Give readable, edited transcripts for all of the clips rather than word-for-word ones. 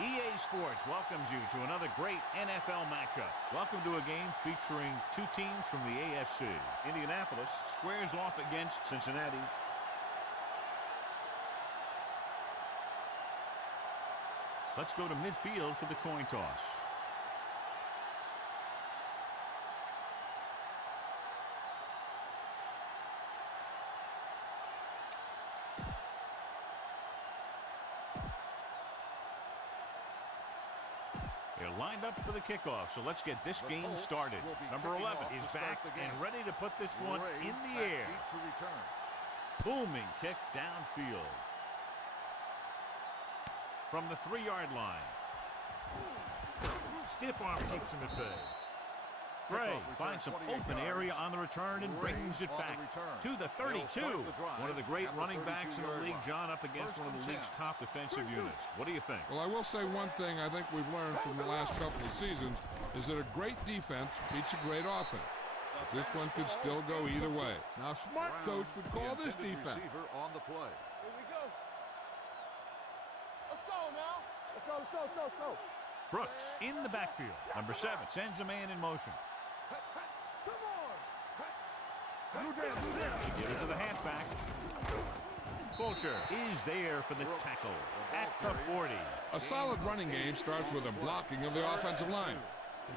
EA Sports welcomes you to another great NFL matchup. Welcome to a game featuring two teams from the AFC. Indianapolis squares off against Cincinnati. Let's go to midfield for the coin toss. They're lined up for the kickoff, so let's get this game started. Number 11 is back and ready to put this one in the air. Booming kick downfield. From the 3-yard line. Stiff arm keeps him at bay. Gray finds some open area on the return and brings it back to the 32. One of the great running backs in the league, John, up against one of the league's top defensive units. What do you think? Well, I will say one thing I think we've learned from the last couple of seasons is that a great defense beats a great offense. But this one could still go either way. Now, a smart coach would call this defense. On the play. Here we go. Let's go now. Let's go, let's go, let's go, let's go. Brooks in the backfield. Number 7 sends a man in motion. Come on. Blue down. Give it to the halfback. Fulcher is there for the tackle at the 40. A solid running game starts with a blocking of the offensive line.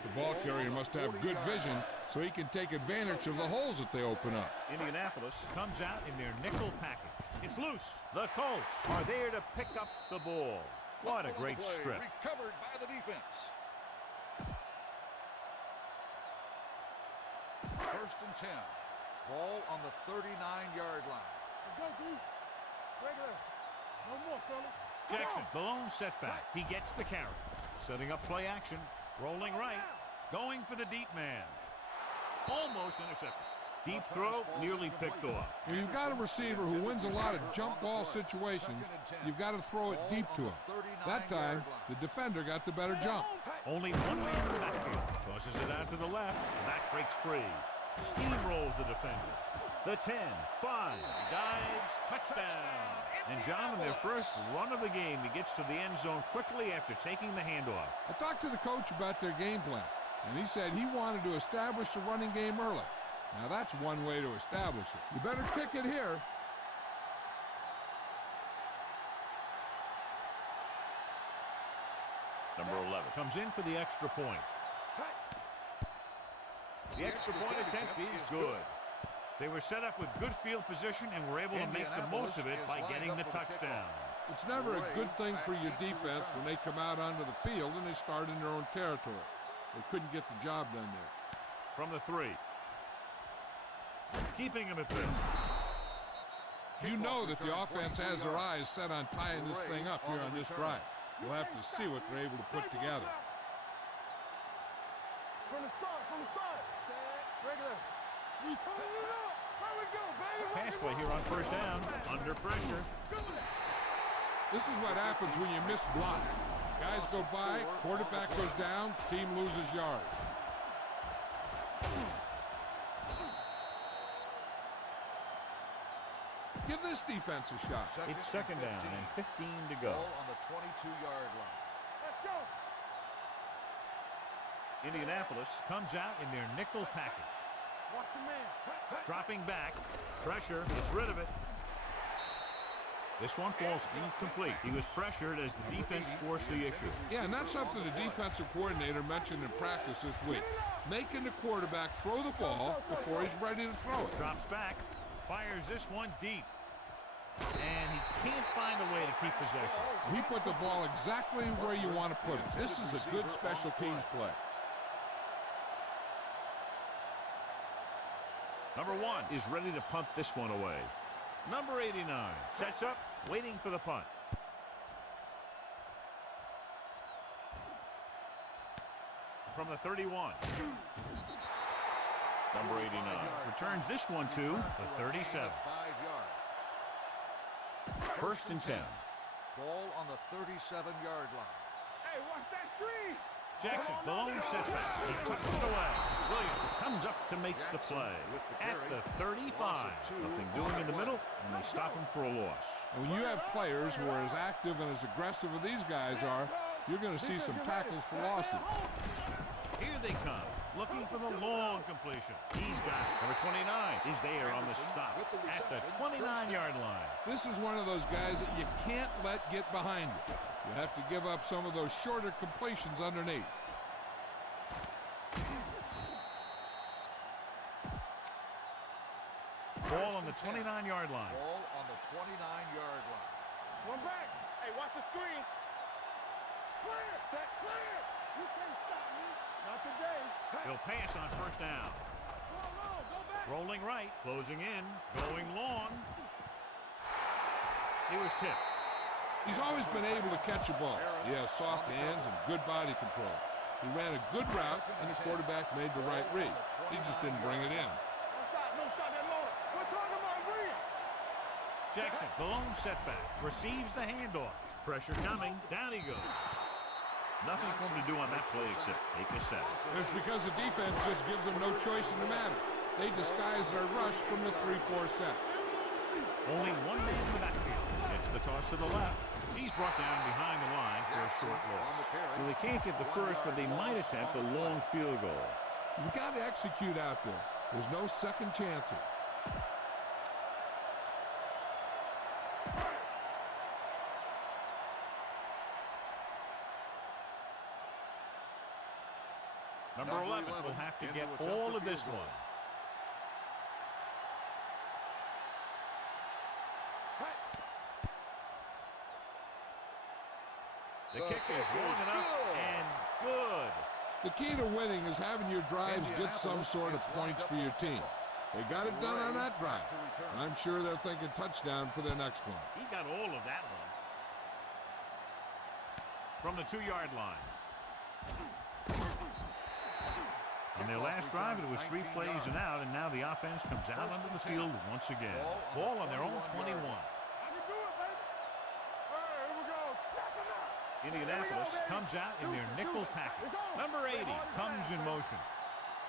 The ball carrier must have good vision so he can take advantage of the holes that they open up. Indianapolis comes out in their nickel package. It's loose. The Colts are there to pick up the ball. What a great strip. Recovered by the defense. First and 10. Ball on the 39-yard line. Let's go, dude. Regular. No more, fellas. Jackson, the lone setback. He gets the carry. Setting up play action. Rolling right. Going for the deep man. Almost intercepted. Deep throw, nearly picked off. When you've got a receiver who wins a lot of jump ball situations, you've got to throw it deep to him. That time, the defender got the better jump. Only one man in the backfield. Tosses it out to the left. Back breaks free. Steamrolls the defender. The 10, 5, dives, touchdown. And John, in their first run of the game, he gets to the end zone quickly after taking the handoff. I talked to the coach about their game plan, and he said he wanted to establish the running game early. Now that's one way to establish it. You better kick it here. Number 11 comes in for the extra point. The extra point attempt is good. They were set up with good field position and were able to make the most of it by getting the touchdown. It's never a good thing for your defense when they come out onto the field and they start in their own territory. They couldn't get the job done there. From the 3. Keeping him at bay. You know that the offense has their eyes set on tying this thing up here on this drive. You'll have to see what they're able to put together. From the start. Regular. We turn it up. There we go, baby. Pass play here on first down. Under pressure. This is what happens when you miss block. Guys go by, quarterback goes down, team loses yards. Give this defense a shot. It's second down and 15 to go. Ball on the 22-yard line. Let's go. Indianapolis comes out in their nickel package. Watch your man. Dropping back. Pressure. Gets rid of it. This one falls incomplete. He was pressured as the defense forced the issue. Yeah, and that's something the defensive coordinator mentioned in practice this week. Making the quarterback throw the ball before he's ready to throw it. Drops back. Fires this one deep. And he can't find a way to keep possession. He put the ball exactly where you want to put it. This is a good special teams play. Number 1 is ready to punt this one away. Number 89 sets up, waiting for the punt. From the 31. Number 89 returns this one to the 37. 5 yards. First and 10. Ball on the 37-yard line. Hey, watch that screen. Jackson, the lone setback. He tucks it away. Williams comes up to make the play at the 35. Nothing doing in the middle, and they stop him for a loss. And when you have players who are as active and as aggressive as these guys are, you're going to see some tackles for losses. Here they come, looking for the long completion. He's got it. Number 29 is there on the stop at the 29-yard line. This is one of those guys that you can't let get behind you. You have to give up some of those shorter completions underneath. Ball on the 29-yard line. Ball on the 29-yard line. One back. Hey, watch the screen. Clear. Set. Clear. You can't stop me. Not today. He'll pass on first down. Go long. Go back. Rolling right, closing in, going long. He was tipped. He's always been able to catch a ball. He has soft hands and good body control. He ran a good route, and the quarterback made the right read. He just didn't bring it in. No stop that motor. We're talking about read. Jackson, the lone setback, receives the handoff. Pressure coming, down he goes. Nothing for him to do on that play except take a sack. It's because the defense just gives them no choice in the matter. They disguise their rush from the 3-4 set. Only one man in the backfield. It's the toss to the left. He's brought down behind the line for a short loss. So they can't get the first, but they might attempt a long field goal. You got to execute out there. There's no second chances. Number 11 will have to get all of this one. The kick is long enough and good. The key to winning is having your drives get some sort of points for your team. They got it done on that drive. And I'm sure they're thinking touchdown for their next one. He got all of that one. From the 2-yard line. On their last drive, it was 3 plays and out, and now the offense comes out onto the field once again. Ball on their own 21. I can do it, baby. All right, here we go. Pack 'em up. Indianapolis comes out in their nickel package. Number 80 comes in motion.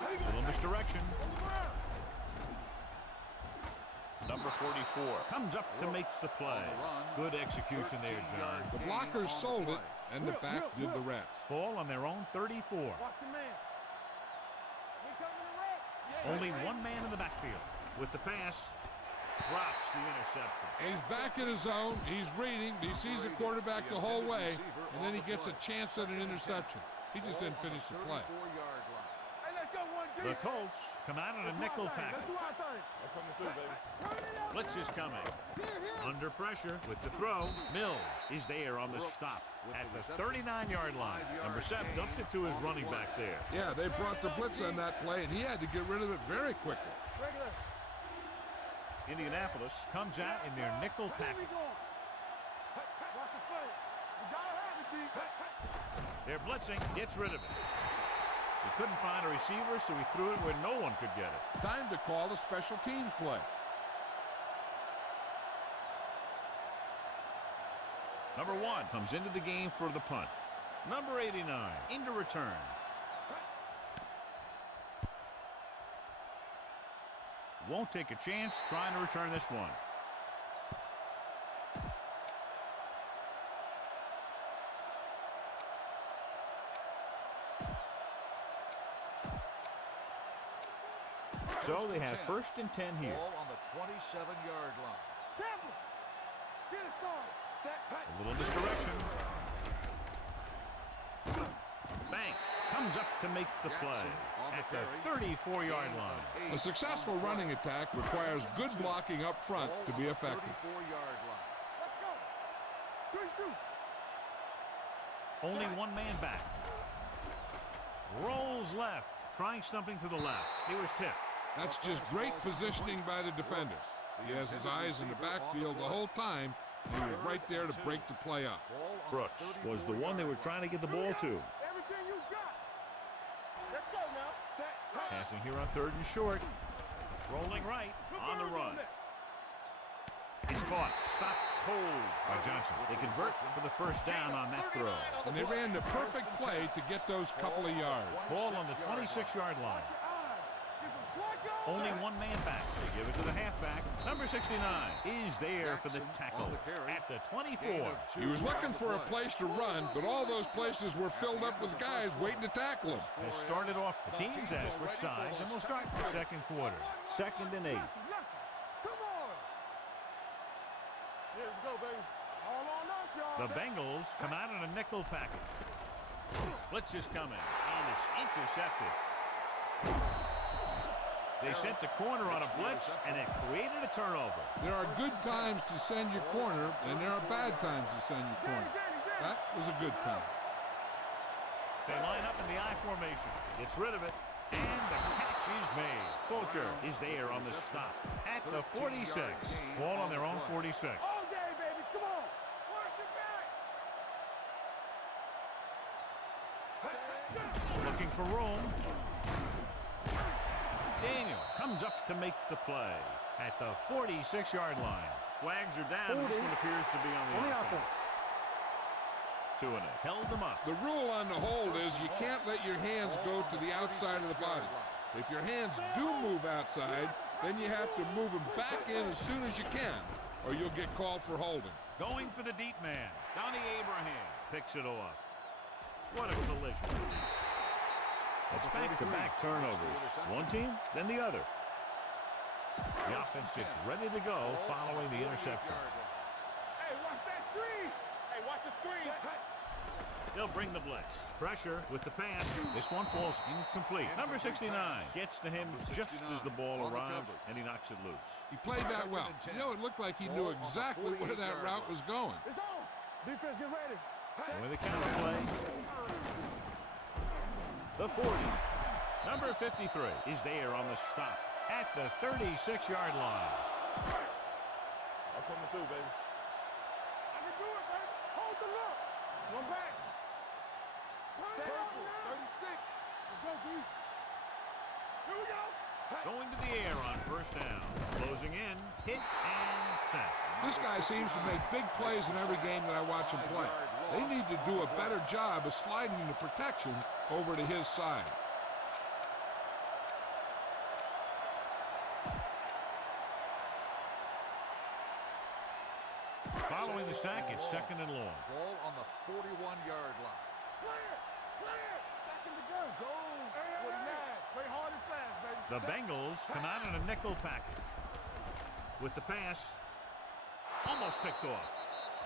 Little misdirection. Number 44 comes up to make the play. Good execution there, John. The blockers sold it, and the back did the rest. Ball on their own 34. Watch your man. We coming to wreck. Only one man in the backfield. With the pass, drops the interception. And he's back in his zone. He's reading. He sees the quarterback the whole way, and then he gets a chance at an interception. He just didn't finish the play. Hey, let's go one deep. The Colts come out in a nickel package. Let's do our thing. I'm coming through, baby. Turn it up. Blitz is coming. Under pressure with the throw. Mills is there on the stop at the 39-yard line. Number 7 dumped it to his running back there. Yeah, they brought the blitz on that play, and he had to get rid of it very quickly. Regular. Indianapolis comes out in their nickel Here we package. go. Watch the play. You gotta have it, D. They're blitzing, gets rid of it. He couldn't find a receiver, so he threw it where no one could get it. Time to call the special teams play. Number 1 comes into the game for the punt. Number 89 into return. Won't take a chance trying to return this one. So they have 1st and 10 here. Ball on the 27-yard line. Tampa. Get it started. Set. A little misdirection. Banks comes up to make the play at the 34-yard line. A successful running attack requires good blocking up front to be effective. 34-yard line. Let's go. Good shoot. Only one man back. Rolls left, trying something to the left. He was tipped. That's just great positioning by the defender. He has his eyes in the backfield the whole time, and he was right there to break the play up. Brooks was the one they were trying to get the ball to. Everything you got. Let's go now. Set. Passing here on 3rd and short. Rolling right on the run. He's caught. Stopped cold by Johnson. They convert for the 1st down on that throw. And they ran the perfect play to get those couple of yards. Ball on the 26-yard line. Watch your eyes. Get some Flacco. Only one man back. They give it to the halfback. Number 69 is there for the tackle at the 24. He was looking for a place to run, but all those places were filled up with guys waiting to tackle him. Has started off. The teams have switched sides, and we'll start the second quarter. 2nd and 8. Come on. Here we go, baby. All on us, y'all. The Bengals come out in a nickel package. Blitz is coming, and it's intercepted. They sent the corner on a blitz, and it created a turnover. There are good times to send your corner, and there are bad times to send your corner. That was a good time. They line up in the I formation. Gets rid of it, and the catch is made. Fulcher is there on the stop at the 46. Ball on their own 46. All day, baby. Come on. Watch it back. Looking for room. Daniel comes up to make the play at the 46-yard line. Flags are down, and this one appears to be on the offense. 2 and 8. Held them up. The rule on the hold is you can't let your hands go to the outside of the body. If your hands do move outside, then you have to move them back in as soon as you can, or you'll get called for holding. Going for the deep man. Donnie Abraham picks it off. What a collision. It's back-to-back turnovers. One team, then the other. The offense gets ready to go following the interception. Hey, watch that screen. Hey, watch the screen. They'll bring the blitz. Pressure with the pass. This one falls incomplete. Number 69 gets to him just as the ball arrives, and he knocks it loose. He played that well. You know, it looked like he knew exactly where that route was going. It's on. Defense, get ready. With the counter play. The 40. Number 53 is there on the stop at the 36-yard line. I'm coming through, baby. I can do it, baby. Hold the look. One back. 36. Let's go, D. Here we go. Going to the air on first down. Closing in. Hit and sack. This guy seems to make big plays in every game that I watch him play. They need to do a better job of sliding the protection over to his side. Following the sack, it's 2nd and long. Ball on the 41-yard line. Clear. Back in the gun. Go. 49. Play hard and fast, baby. The Bengals come out in a nickel package. With the pass, almost picked off.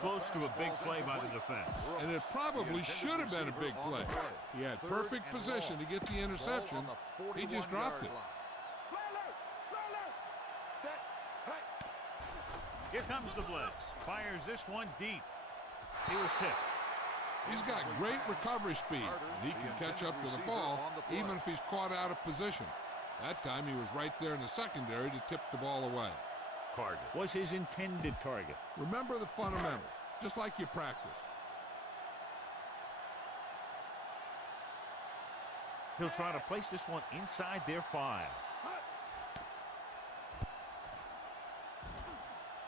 Close to a big play by the defense. And it probably should have been a big play. He had perfect position to get the interception. He just dropped it. Here comes the blitz. Fires this one deep. He was tipped. He's got great recovery speed, and he can catch up to the ball even if he's caught out of position. That time he was right there in the secondary to tip the ball away. Carter was his intended target. Remember the fundamentals, just like you practice. He'll try to place this one inside their 5.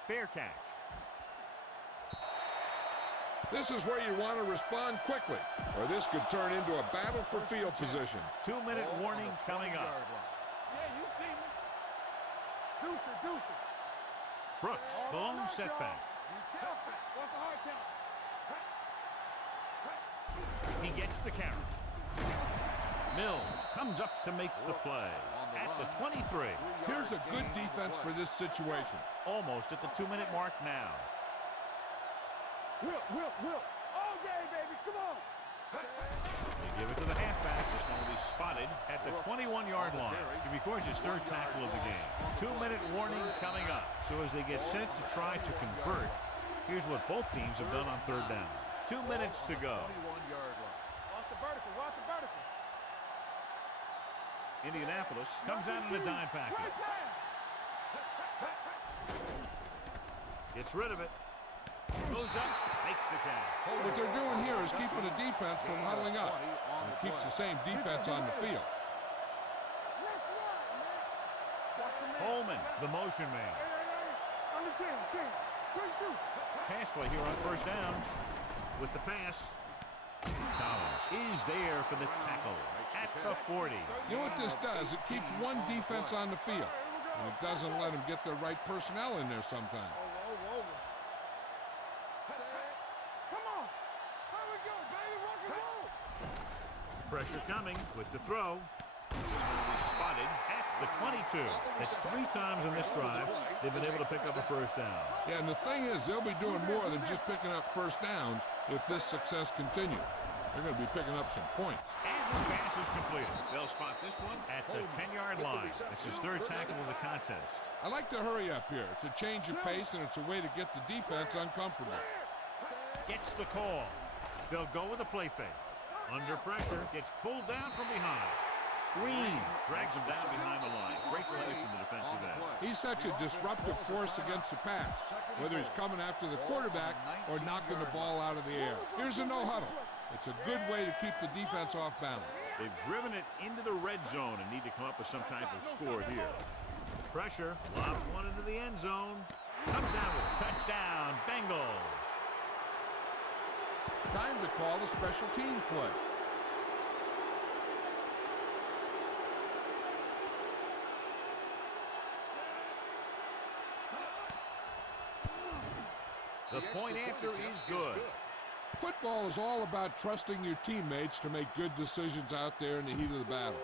Fair catch. This is where you want to respond quickly, or this could turn into a battle for field position. 2-minute warning coming up. Yeah, you see me. Deuce it. Brooks, the lone setback. Be careful. What's the hard count? He gets the carry. Mills comes up to make the play at the 23. Here's a good defense for this situation. Almost at the 2-minute mark now. Will. All day, baby. Come on. They give it to the halfback. This one will be spotted at the 21-yard line. He records his 3rd tackle of the game. 2-minute warning coming up. So as they get set to try to convert, here's what both teams have done on 3rd down. 2 minutes to go. Watch the vertical. Indianapolis comes out in a dime package. Right there. Gets rid of it. Goes up, makes the catch. What they're doing here is keeping the defense from huddling up. And it keeps the same defense on the field. Holman, the motion man. On the 10. Pass play here on first down. With the pass, Collins is there for the tackle at the 40. You know what this does? It keeps one defense on the field, and it doesn't let them get the right personnel in there sometimes. Come on. Here we go, baby. Rock and roll. Pressure coming with the throw. This one will be spotted at the 22. That's 3 times in this drive they've been able to pick up a first down. Yeah, and the thing is, they'll be doing more than just picking up first downs if this success continues. They're going to be picking up some points. And this pass is completed. They'll spot this one at the 10-yard line. It's his 3rd tackle of the contest. I like to hurry up here. It's a change of pace, and it's a way to get the defense uncomfortable. Gets the call. They'll go with a play fake. Under pressure, gets pulled down from behind. Green drags him down behind the line. Great play from the defensive end. He's such a disruptive force against the pass, whether he's coming after the quarterback or knocking the ball out of the air. Here's a no-huddle. It's a good way to keep the defense off balance. They've driven it into the red zone and need to come up with some type of score here. Pressure, lobs one into the end zone. Comes down with a touchdown, Bengals. Time to call the special teams play. The point after is good. Football is all about trusting your teammates to make good decisions out there in the heat of the battle.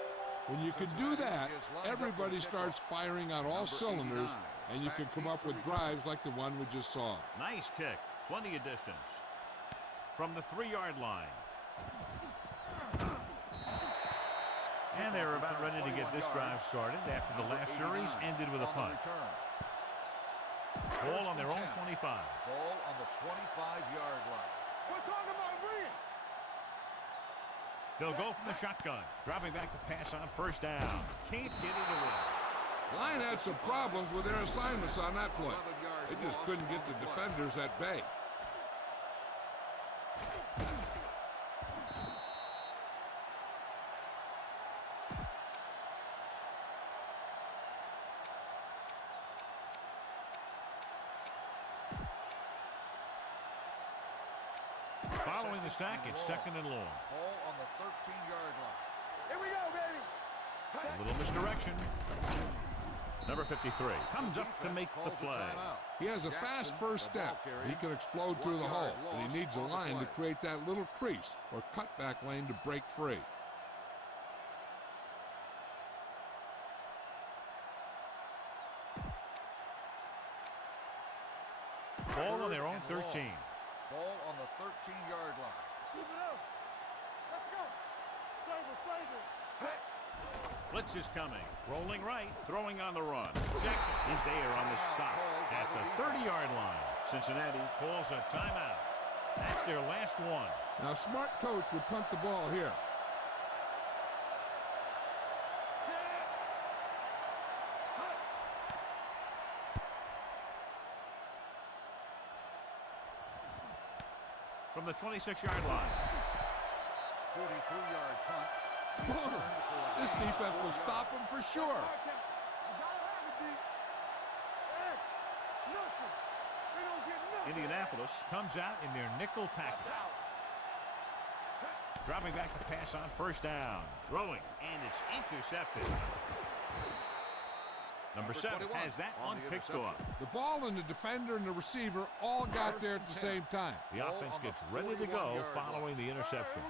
When you can do that, everybody starts firing on all cylinders, and you can come up with drives like the one we just saw. Nice kick. Plenty of distance. From the 3-yard line. And they're about ready to get this drive started after the last series ended with a punt. Ball on their own 25. Ball on the 25-yard line. We're talking about bringing. They'll go from the shotgun. Dropping back to pass on first down. Can't get it away. Line had some problems with their assignments on that play. They just couldn't get the defenders at bay. Following the sack, it's 2nd and long. Ball on the 13-yard line. Here we go, baby. A little misdirection. Number 53 comes up to make the play. He has a fast first step. He can explode through the hole, and he needs a line to create that little crease or cutback lane to break free. Ball on their own 13. Ball on the 13-yard line. Keep it up. Let's go. Flavor. Set. Blitz is coming. Rolling right, throwing on the run. Jackson is there on the stop at the 30-yard line. Cincinnati calls a timeout. That's their last one. Now, a smart coach would punt the ball here. From the 26-yard line. 43-yard punt. This defense will stop him for sure. Indianapolis comes out in their nickel package. Dropping back to pass on first down. Throwing, and it's intercepted. Number 7 has that one picked off. The ball and the defender and the receiver all got there at the same time. The offense gets ready to go following the interception.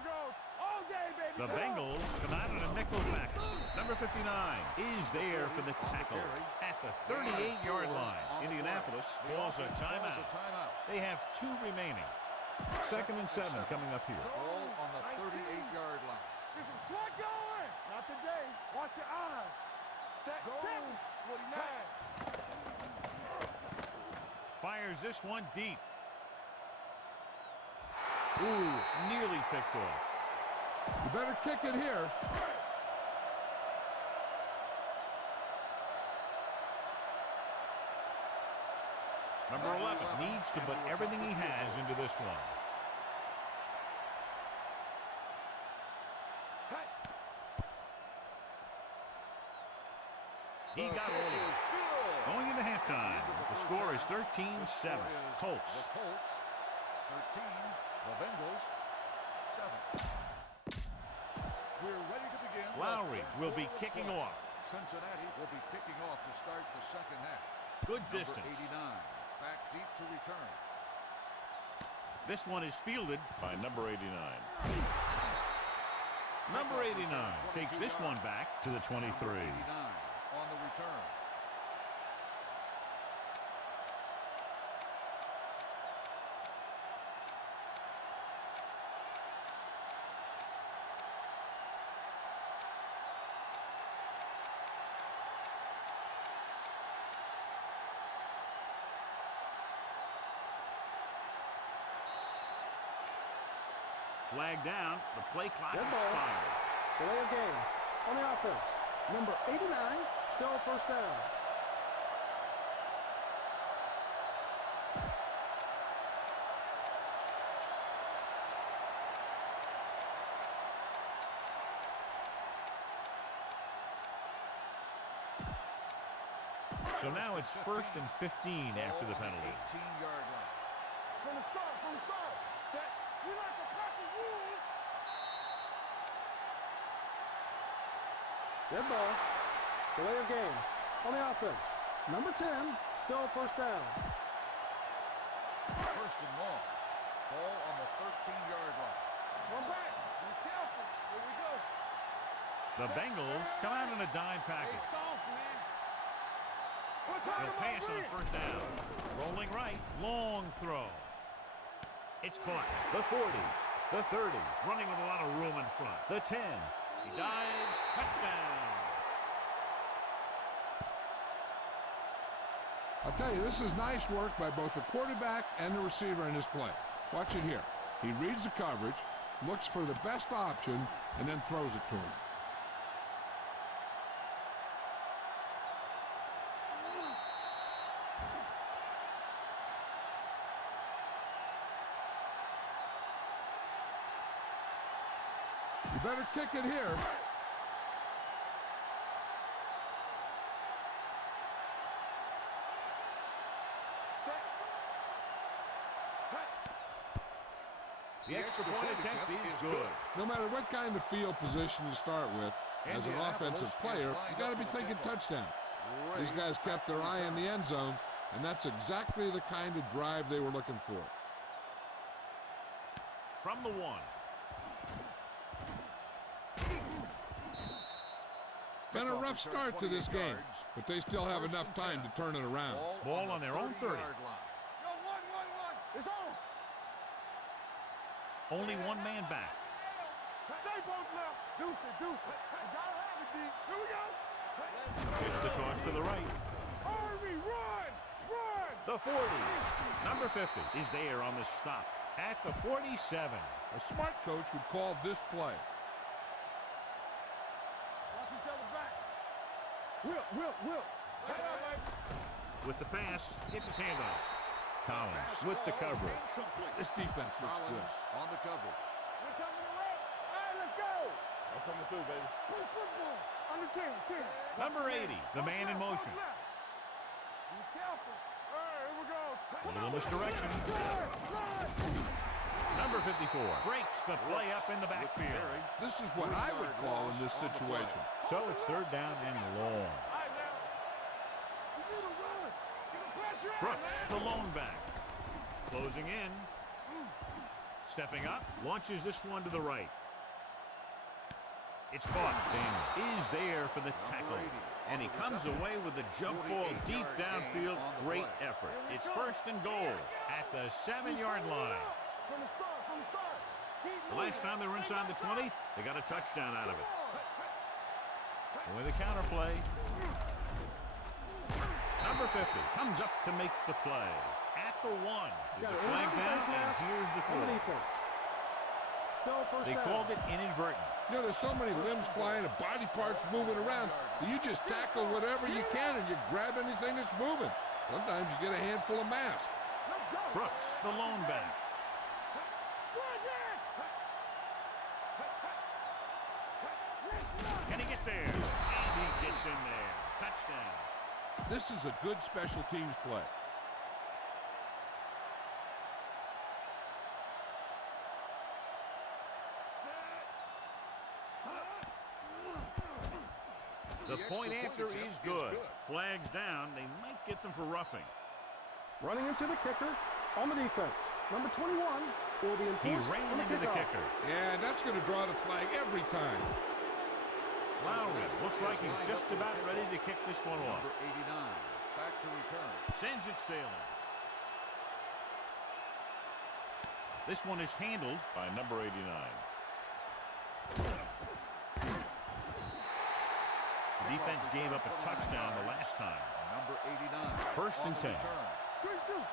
The Bengals come out in a nickel package. Number 59 is there for the tackle at the 38-yard line. Indianapolis calls a timeout. They have 2 remaining. 2nd and 7 coming up here. Ball on the 38-yard line. Get some slack going. Not today. Watch your eyes. Set. Go. 49. Fires this one deep. Ooh, nearly picked off. You better kick it here. Number 11 needs to put everything he has into this one. He got all of it. Going into halftime, the score is 13-7. Colts. The Colts, 13. The Bengals, 7. We're ready to begin. Lowry will be kicking off. Cincinnati will be kicking off to start the second half. Good Number distance. 89, back deep to return. This one is fielded by number 89. Number 89 takes this one back to the 23. Number 89 on the return. Flag down. The play clock Good ball. expired. Delay of game on the offense. Number 89, still first down. So now it's 1st and 15 after the penalty. 18-yard line. From the start. Set. We like the pocket rules. Good ball. Delay of game on the offense. Number 10, still first down. First and long. Ball on the 13-yard line. One back. Be careful. Here we go. The Bengals come out in a dime package. Hey, soft, man. What time They'll am I pass on being? first down. Rolling right. Long throw. It's caught. The 40. The 30. Running with a lot of room in front. The 10. He dives. Touchdown. I'll tell you, this is nice work by both the quarterback and the receiver in this play. Watch it here. He reads the coverage, looks for the best option, and then throws it to him. You better kick it here. The extra point attempt is good. No matter what kind of field position you start with, as an offensive player, you got to be thinking touchdown. These guys kept their eye on the end zone, and that's exactly the kind of drive they were looking for. From the 1. Been a rough start to this game, but they still have enough time to turn it around. Ball on their own 30. Yo, one. It's on. Only one man back. Stay both left. Deuce it. You gotta have it, D. Here we go. It's the toss to the right. Harvey, run. The 40. Number 50 is there on the stop at the 47. A smart coach would call this play. Watch each other back. Will. With the pass, gets his hand on it. Collins with the coverage. This defense looks good. Collins on the coverage. We're coming to right. All right, let's go. I'm coming through, baby. Play football. Under 10. Number 80, the man in motion. Be careful. All right, here we go. A little misdirection. Number 54 breaks the play up in the backfield. This is what I would call in this situation. So it's 3rd down and long. All right, now. You need to run. Get the pressure out, Brooks, man. the lone back. Closing in. Stepping up, launches this one to the right. It's caught. Daniel is there for the tackle. And he comes away with the jump ball deep downfield. Great effort. It's 1st and goal at the 7-yard line. From the start. Keep The last time they were inside the 20, they got a touchdown out of it. And with a counterplay, number 50 comes up to make the play. At the 1 is Got a it. flag down, Defense and mask here's the on the call. defense. Still first They down. called it inadvertent. You know, there's so many limbs flying and body parts moving around that you just tackle whatever you can and you grab anything that's moving. Sometimes you get a handful of mass. Let's go. Brooks, the lone back. Run, man. Can he get there? And he gets in there. Touchdown. This is a good special teams play. The point after is good. Flags down. They might get them for roughing. Running into the kicker on the defense. Number 21 will be He enforced ran on the into the kickoff. kicker. Yeah, that's going to draw the flag every time. Lowry looks like he's just about ready to kick this one off. Number 89, back to return. Sends it sailing. This one is handled by number 89. The defense gave up a touchdown the last time. Number 89. First and 10. Good shoot.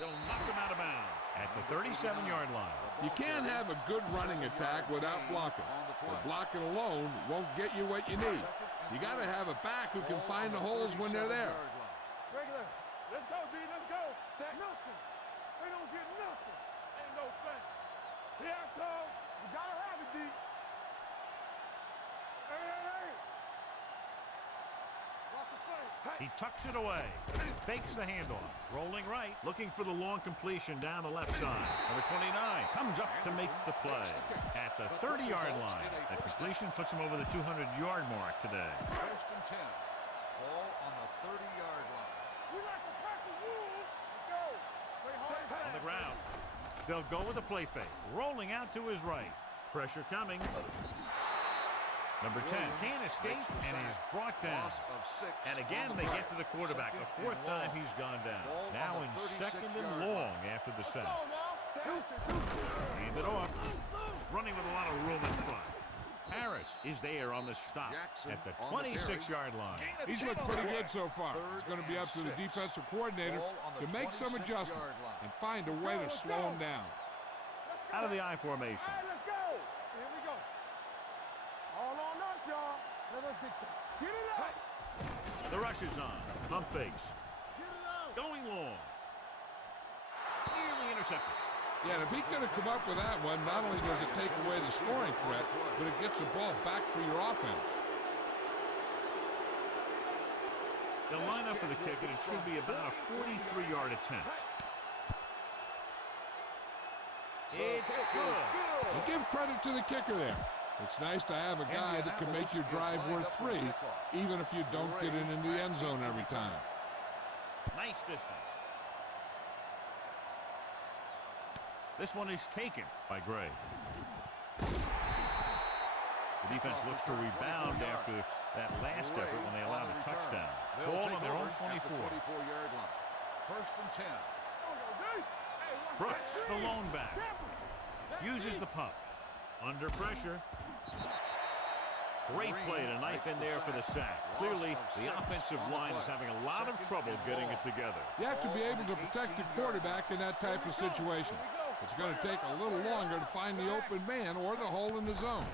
They'll knock him out of bounds at the 37-yard line. You can't have a good running attack without blocking. The blocking alone won't get you what you need. You got to have a back who can find the holes when they're there. Regular. Let's go, D. Let's go. Nothing. They don't get nothing. Ain't no thing. Here I come. You gotta have it, D. Hey. Watch the play. He tucks it away. Fakes the handoff. Rolling right. Looking for the long completion down the left side. Number 29 comes up to make the play. At the 30-yard line. That completion puts him over the 200-yard mark today. First and 10. Ball on the 30-yard line. We like to tackle rules. Let's go. Play hard. On the ground. They'll go with a play fake. Rolling out to his right. Pressure coming. Number 10 can't escape and is brought down. Loss of 6. And again, they get to the quarterback. The fourth time he's gone down. Now in second and long after the sack. Hand it off. Running with a lot of room in front. Harris is there on the stop at the 26-yard line. He's looked pretty good so far. It's going to be up to the defensive coordinator to make some adjustments and find a way to slow him down. Out of the I formation. All right, let's go. Here we go. All on us, y'all. Let us dictate. Get it out. The rush is on. Pump fakes. Get it out. Going long. Nearly intercepted. Yeah, and if he could have come up with that one, not only does it take away the scoring threat, but it gets the ball back for your offense. They'll line up for the kick, and it should be about a 43-yard attempt. It's good. And give credit to the kicker there. It's nice to have a guy that can make your drive worth 3, even if you don't get it in the end zone every time. Nice distance. This one is taken by Gray. The defense looks to rebound after that last effort when they allowed a touchdown. Ball on their own 24. 24-yard line. First and 10. Brooks, the lone back, uses the pump. Under pressure. Great play to knife in there for the sack. Clearly, the offensive line is having a lot of trouble getting it together. You have to be able to protect the quarterback in that type of situation. It's going to take a little longer to find the open man or the hole in the zone.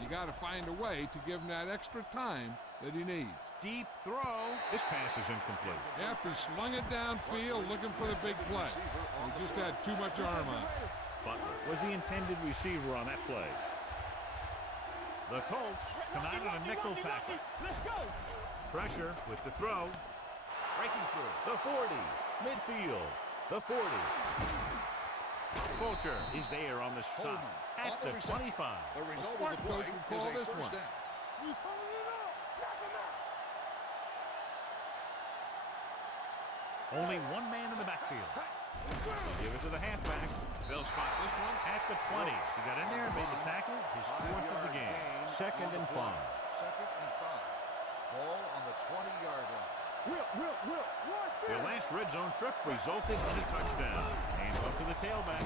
You got to find a way to give him that extra time that he needs. Deep throw. This pass is incomplete. After slung it downfield looking for the big play. He just had too much arm on it. Butler was the intended receiver on that play. The Colts come out in a nickel package. Let's go. Pressure with the throw. Breaking through. The 40. Midfield. The 40. Fulcher is there on the stop at the 25. The result smart of the play coach will call is a this first one. down. You turn it up. Knock him out. Only one man in the backfield. Give it to the halfback. They'll spot this one at the 20. He got in there and made the tackle. His fourth of the game. Second and 5. Second and 5. Ball on the 20-yard line. Will. Their last red zone trip resulted in a touchdown. Hands off to the tailback.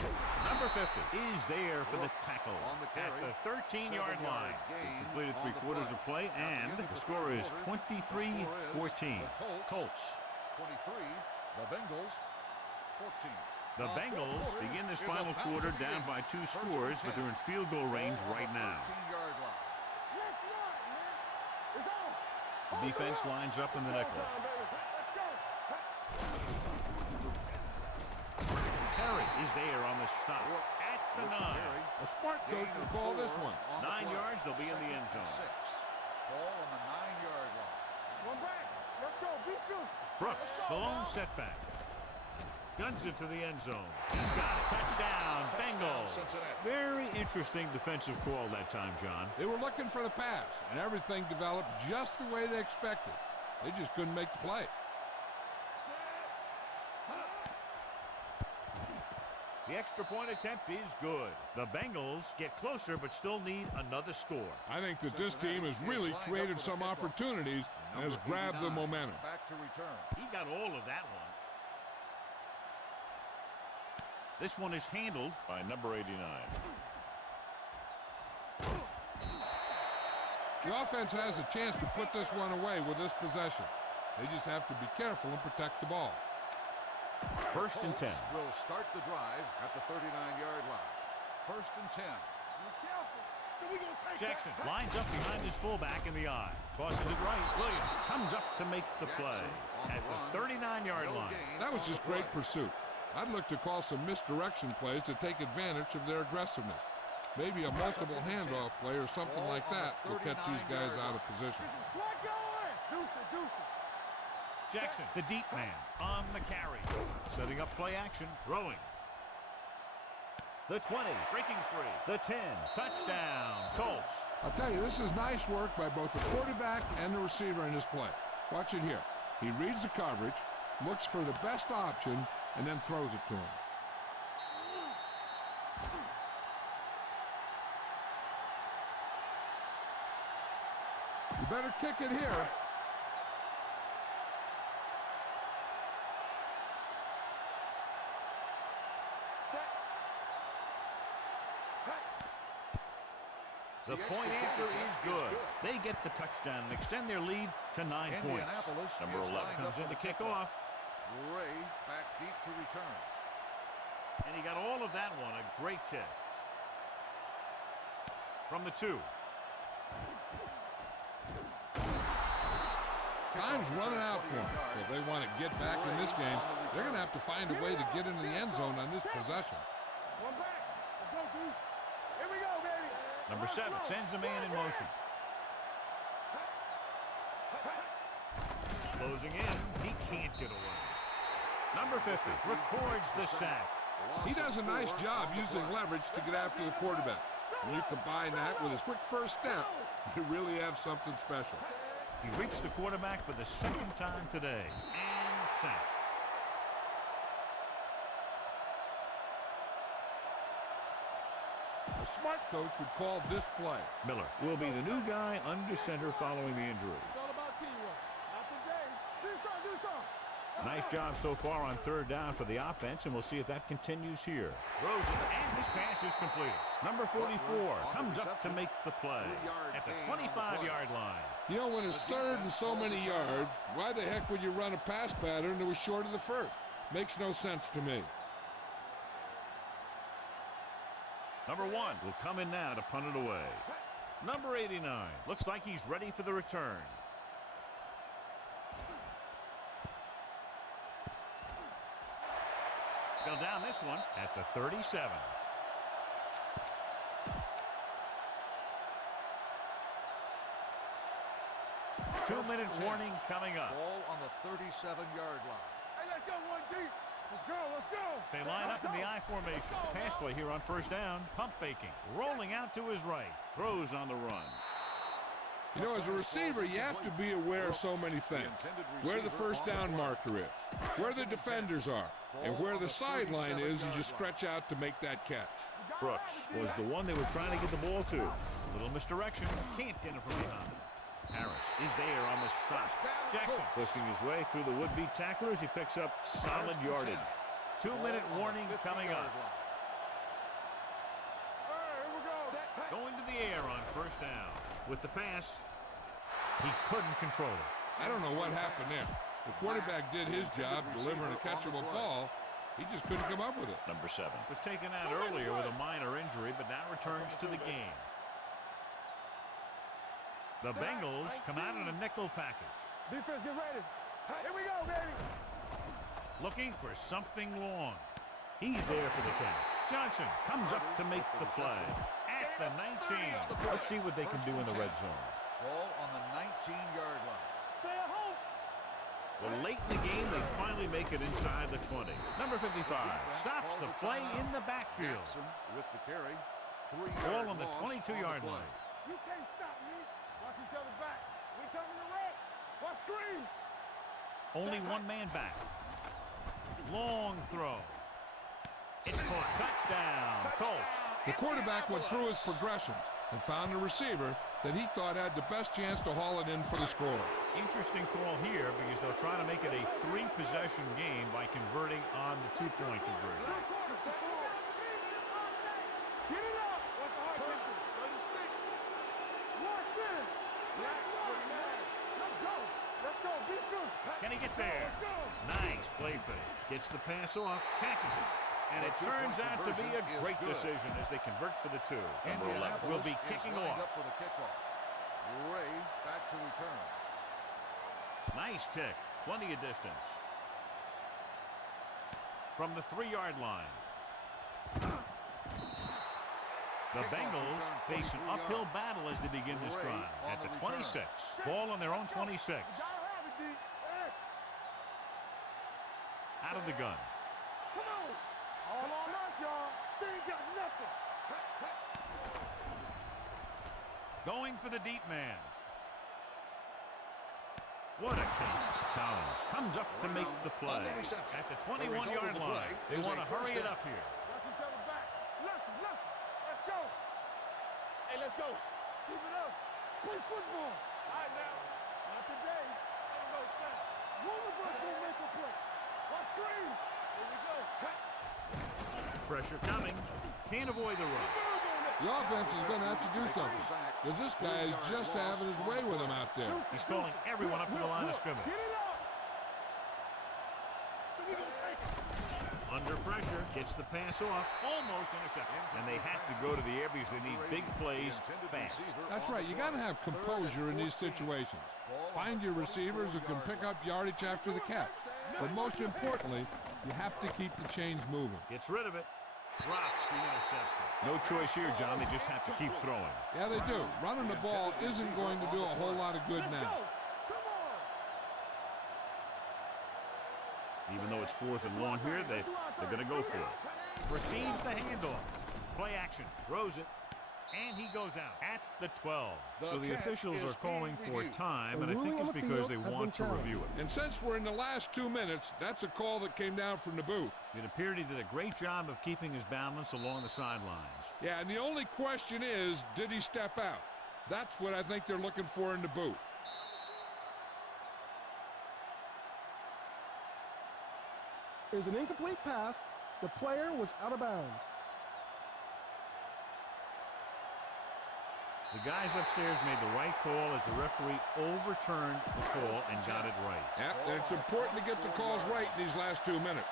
Number 50 is there for the tackle at the 13-yard line. He's completed 3/4 of play, and the score is 23-14. Colts. 23. The Bengals. 14. The Bengals begin this final quarter down by 2 scores, but they're in field goal range right now. 13-yard line. Let's run, man. It's on. The defense lines up in the nickel. Let's go. Perry is there on the stop at the 9. A smart coach will call this one. 9 yards, they'll be in the end zone. 6. Ball on the 9-yard line. One back. Let's go. Beat Bills. Brooks, the lone setback. Guns it to the end zone. He's got it. Touchdown, Bengals. Very interesting defensive call that time, John. They were looking for the pass, and everything developed just the way they expected. They just couldn't make the play. The extra point attempt is good. The Bengals get closer but still need another score. I think that this team has really created some opportunities and has grabbed the momentum. Back to return. He got all of that one. This one is handled by number 89. The offense has a chance to put this one away with this possession. They just have to be careful and protect the ball. First and 10. Will start the drive at the 39-yard line. First and 10. Jackson lines up behind his fullback in the I. Tosses it right. Williams comes up to make the play at the 39-yard line. That was just great pursuit. I'd look to call some misdirection plays to take advantage of their aggressiveness. Maybe a multiple handoff play or something like that will catch these guys out of position. Jackson, the deep man, on the carry. Setting up play action, throwing. The 20, breaking free. The 10, touchdown, Colts. I'll tell you, this is nice work by both the quarterback and the receiver in this play. Watch it here. He reads the coverage, looks for the best option, and then throws it to him. You better kick it here. The point after is good. They get the touchdown and extend their lead to 9 points. Number 11 comes in to kick off. Ray back deep to return. And he got all of that one. A great kick. From the 2. Time's running out for them. So if they want to get back in this game, they're going to have to find a way to get into the end zone on this possession. One back. Let's go, dude. Here we go, baby. Number 7 sends a man in motion. Closing in. He can't get away. Number 50 records the sack. He does a nice job using leverage to get after the quarterback. When you combine that with his quick first step, you really have something special. He reached the quarterback for the second time today. And sack. A smart coach would call this play. Miller will be the new guy under center following the injury. It's all about teamwork. Not today. Do something. Nice job so far on third down for the offense, and we'll see if that continues here. Throws it, and this pass is completed. Number 44 comes up to make the play at the 25-yard line. You know, when it's third and so many yards, why the heck would you run a pass pattern that was short of the first? Makes no sense to me. Number 1 will come in now to punt it away. Number 89 looks like he's ready for the return. Go down this one at the 37. Two-minute warning coming up. Ball on the 37-yard line. Hey, let's go one deep. Let's go. They line up in the I formation. Pass play here on first down. Pump faking. Rolling out to his right. Throws on the run. You know, as a receiver, you have to be aware of so many things. Where the first down marker is, where the defenders are, and where the sideline is as you stretch out to make that catch. Brooks was the one they were trying to get the ball to. A little misdirection. Can't get him from behind. Harris is there on the stop. Jackson pushing his way through the would-be tacklers. He picks up solid yardage. 2-minute warning coming up. Going to the air on first down. With the pass, he couldn't control it. I don't know what happened there. The quarterback did his job delivering a catchable ball. He just couldn't come up with it. Number 7 was taken out earlier with a minor injury, but now returns to the game. The Bengals come out in a nickel package. Defense, get ready. Here we go, baby. Looking for something long. He's there for the catch. Johnson comes up to make the play at the 19. Let's see what they can do in the red zone. Ball on the 19-yard line. Stay at home. Well, late in the game, they finally make it inside the 20. Number 55 stops the play in the backfield. Jackson with the carry. Ball on the 22-yard line. You can't stop me. Watch each other back. We coming to wreck. Watch screen. Only one man back. Long throw. It's caught. Touchdown, Colts. The quarterback went through his progressions and found a receiver that he thought had the best chance to haul it in for the score. Interesting call here because they'll try to make it a 3-possession game by converting on the 2-point conversion. Get it up. What's the hard kick? 36. Watch it. Let's go. Let's go. Beat this. Can he get there? Nice play fake. Gets the pass off, catches it. And it turns out to be a great decision as they convert for the 2. Number 11 will be kicking off. Up for the kickoff. Ray back to return. Nice kick. Plenty of distance. From the 3-yard line. The Bengals face an uphill battle as they begin this drive. At the 26. Ball on their own 26. Out of the gun. Come on. All on us, y'all. They ain't got nothing. Going for the deep man. What a case. Collins comes up to make the play. At the 21-yard line. They want to hurry it up here. Watch each other back. Listen. Let's go. Hey, let's go. Keep it up. Play football. All right, now. Not today. Ain't no thing. One of us will make a play. Watch screen. Here we go. Pressure coming. Can't avoid the run. The offense is going to have to do something because this guy is just having his way with him out there. He's calling everyone up to the line of scrimmage. Get it up. So we gonna take it. Under pressure, gets the pass off, almost intercepted. And they have to go to the air because they need big plays fast. That's right. You got to have composure in these situations. Find your receivers who can pick up yardage after the catch. But most importantly, you have to keep the chains moving. Gets rid of it. Drops the interception. No choice here, John. They just have to keep throwing. Yeah, they do. Running the ball isn't going to do a whole lot of good now. Even though it's 4th and long here, they're going to go for it. Receives the handoff. Play action. Throws it. And he goes out at the 12. So the officials are calling for time, and I think it's because they want to review it. And since we're in the last 2 minutes, that's a call that came down from the booth. It appeared he did a great job of keeping his balance along the sidelines. Yeah, and the only question is, did he step out? That's what I think they're looking for in the booth. Is an incomplete pass. The player was out of bounds. The guys upstairs made the right call as the referee overturned the call and got it right. Yeah, and it's important to get the calls right in these last 2 minutes.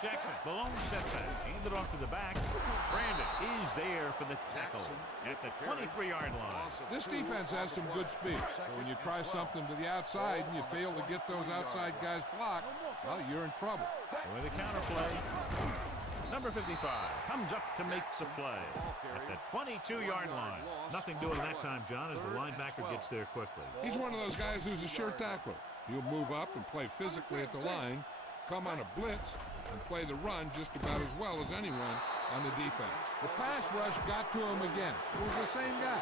Jackson, the lone setback, handed off to the back. Brandon is there for the tackle at the 23-yard line. This defense has some good speed. So when you try something to the outside and you fail to get those outside guys blocked, well, you're in trouble. With a counter play. Number 55 comes up to make the play at the 22-yard line. Nothing doing that time, John, as the linebacker gets there quickly. He's one of those guys who's a sure tackler. He'll move up and play physically at the line, come on a blitz, and play the run just about as well as anyone on the defense. The pass rush got to him again. It was the same guy.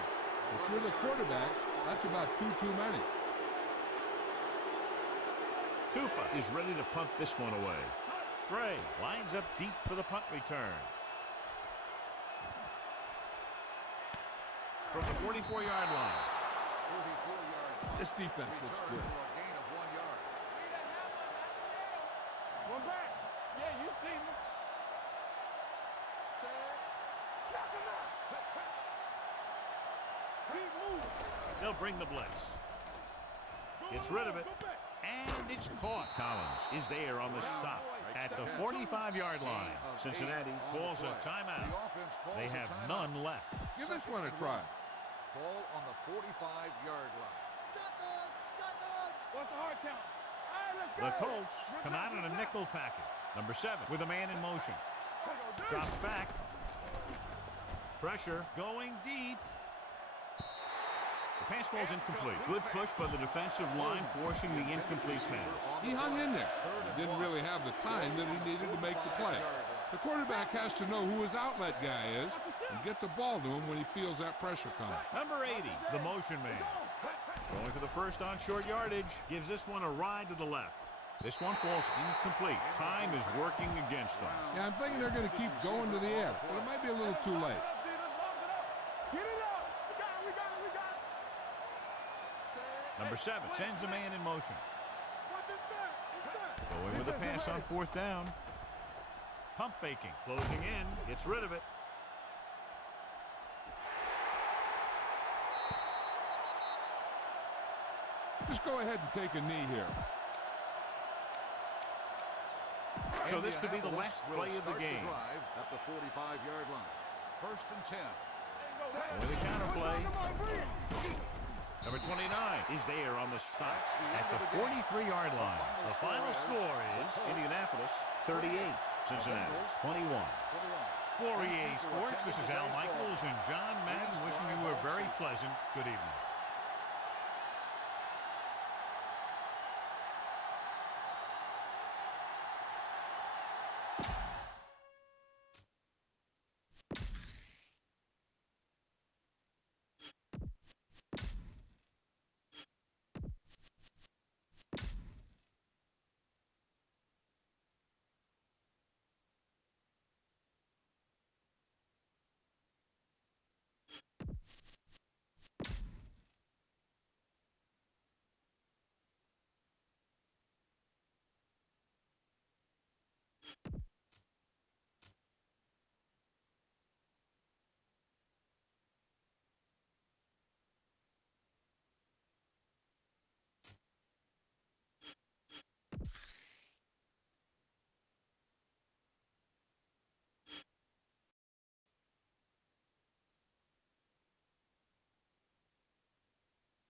If you're the quarterback, that's about two too many. Tupa is ready to punt this one away. Gray lines up deep for the punt return. From the 44-yard line. This defense looks good. One back. Yeah, you see me. Knock him out. Keep moving. They'll bring the blitz. Gets rid of it. And it's caught. Collins is there on the stop at the 45-yard line. Cincinnati calls a timeout. They have none left. Give this one a try. Ball on the 45-yard line. What's the hard count? The Colts come out in a nickel package. Number 7 with a man in motion. Drops back. Pressure going deep. The pass falls incomplete. Good push by the defensive line, forcing the incomplete pass. He hung in there. He didn't really have the time that he needed to make the play. The quarterback has to know who his outlet guy is and get the ball to him when he feels that pressure coming. Number 80, the motion man. Going for the first on short yardage. Gives this one a ride to the left. This one falls incomplete. Time is working against them. Yeah, I'm thinking they're going to keep going to the air, but it might be a little too late. Get it up. We got it. Number 7 sends a man in motion. What's it set? Going with a pass on fourth down. Pump faking. Closing in. Gets rid of it. Just go ahead and take a knee here. So this could be the last play of the game. At the 45-yard line. First and 10. With a counterplay. Number 29 is there on the stop at the 43-yard line. The final score is Indianapolis 38, Cincinnati 21. For EA Sports, this is Al Michaels and John Madden wishing you a very pleasant good evening.